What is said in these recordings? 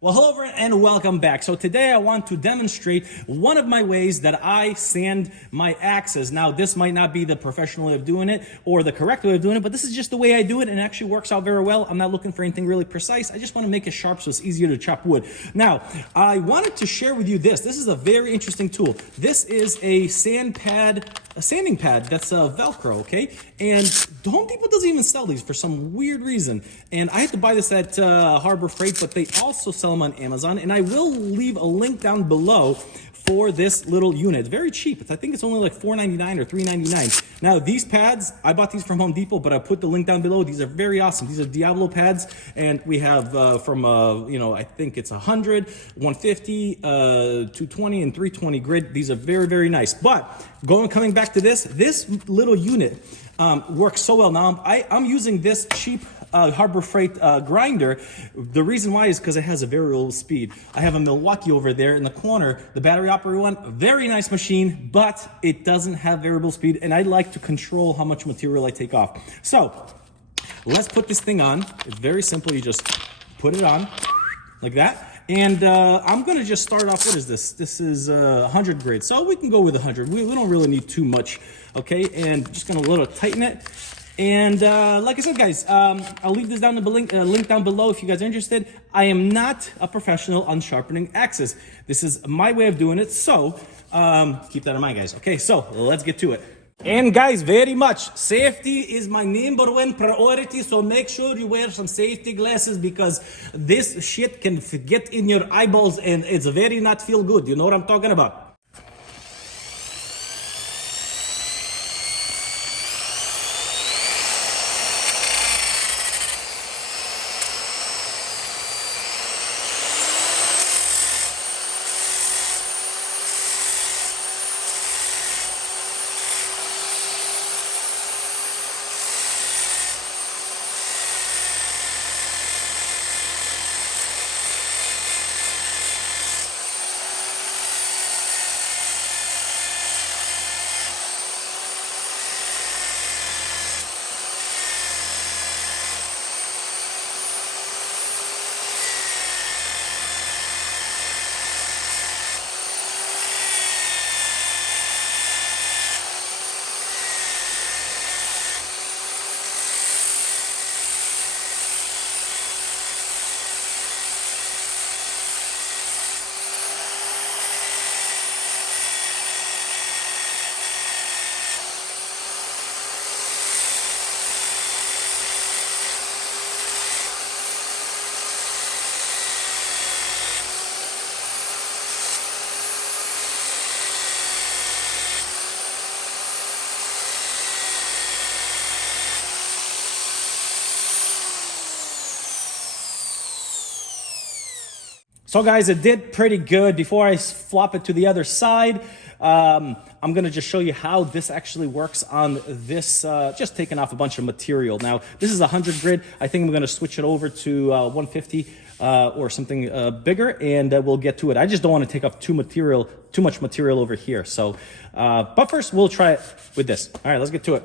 Well, hello everyone and welcome back. So today I want to demonstrate one of my ways that I sand my axes. Now, this might not be the professional way of doing it or the correct way of doing it, but this is just the way I do it and it actually works out very well. I'm not looking for anything really precise. I just want to make it sharp so it's easier to chop wood. Now, I wanted to share with you this. This is a very interesting tool. This is a sanding pad that's a velcro, okay? And Home Depot doesn't even sell these for some weird reason. And I had to buy this at Harbor Freight, but they also sell them on Amazon. And I will leave a link down below for this little unit. It's very cheap. I think it's only like $4.99 or $3.99. Now, these pads, I bought these from Home Depot, but I put the link down below. These are very awesome. These are Diablo pads, and we have from, I think it's 100, 150, 220, and 320 grit. These are very, very nice. But coming back to this little unit works so well. Now, I'm using this cheap Harbor Freight grinder. The reason why is because it has a variable speed. I have a Milwaukee over there in the corner, the battery operated one, very nice machine, but it doesn't have variable speed, and I like to control how much material I take off. So let's put this thing on. It's very simple. You just put it on like that. And I'm gonna just start off, what is this? This is 100 grit, so we can go with 100. We don't really need too much, okay? And just gonna little tighten it. And like I said, guys, I'll leave this link down below if you guys are interested. I am not a professional on sharpening axes. This is my way of doing it, so keep that in mind, guys. Okay, so let's get to it. And guys, very much, safety is my #1 priority, so make sure you wear some safety glasses because this shit can get in your eyeballs and it's very not feel good. You know what I'm talking about? So guys, it did pretty good. Before I flop it to the other side, I'm gonna just show you how this actually works on this, just taking off a bunch of material. Now, this is 100 grit. I think I'm gonna switch it over to 150 or something bigger, and we'll get to it. I just don't wanna take off too much material over here. So, but first we'll try it with this. All right, let's get to it.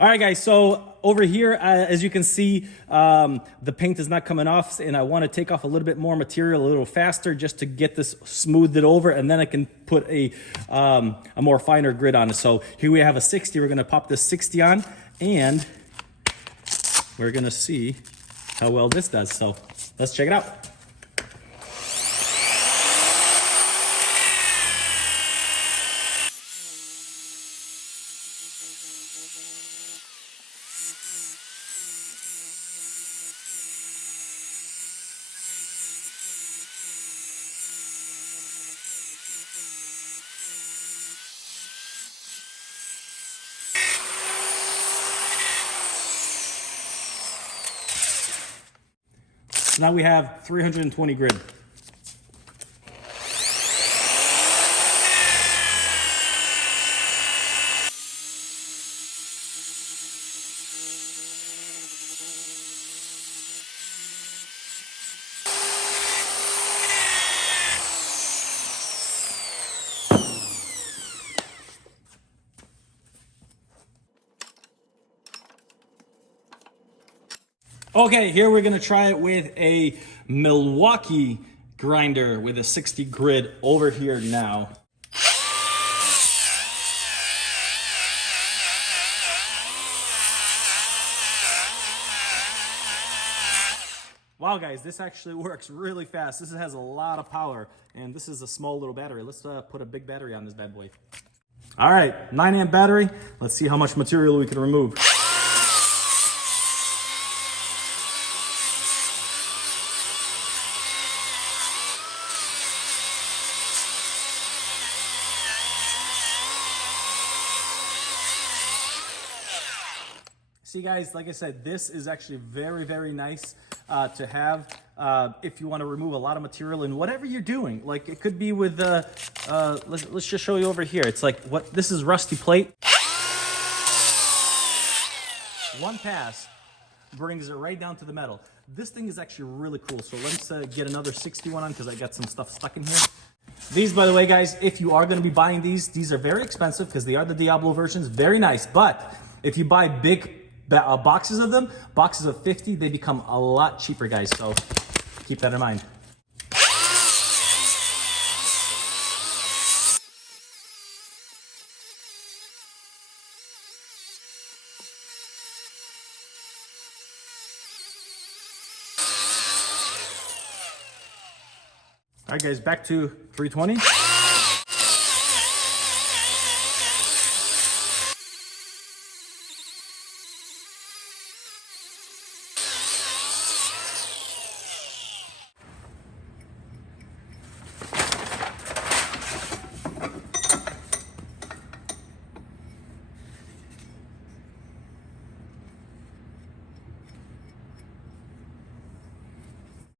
All right, guys, so over here, as you can see, the paint is not coming off, and I want to take off a little bit more material a little faster just to get this smoothed it over, and then I can put a more finer grit on it. So here we have a 60. We're going to pop this 60 on, and we're going to see how well this does. So let's check it out. So now we have 320 grit. Okay, here we're gonna try it with a Milwaukee grinder with a 60 grit over here now. Wow guys, this actually works really fast. This has a lot of power, and this is a small little battery. Let's put a big battery on this bad boy. All right, 9 amp battery. Let's see how much material we can remove. See guys, like I said, this is actually very, very nice to have if you want to remove a lot of material in whatever you're doing. Like it could be with, let's just show you over here. It's like, this is rusty plate. One pass brings it right down to the metal. This thing is actually really cool. So let's get another 61 on because I got some stuff stuck in here. These, by the way, guys, if you are going to be buying these are very expensive because they are the Diablo versions. Very nice. But if you buy big boxes of them, boxes of 50, they become a lot cheaper, guys. So keep that in mind. All right, guys, back to 320.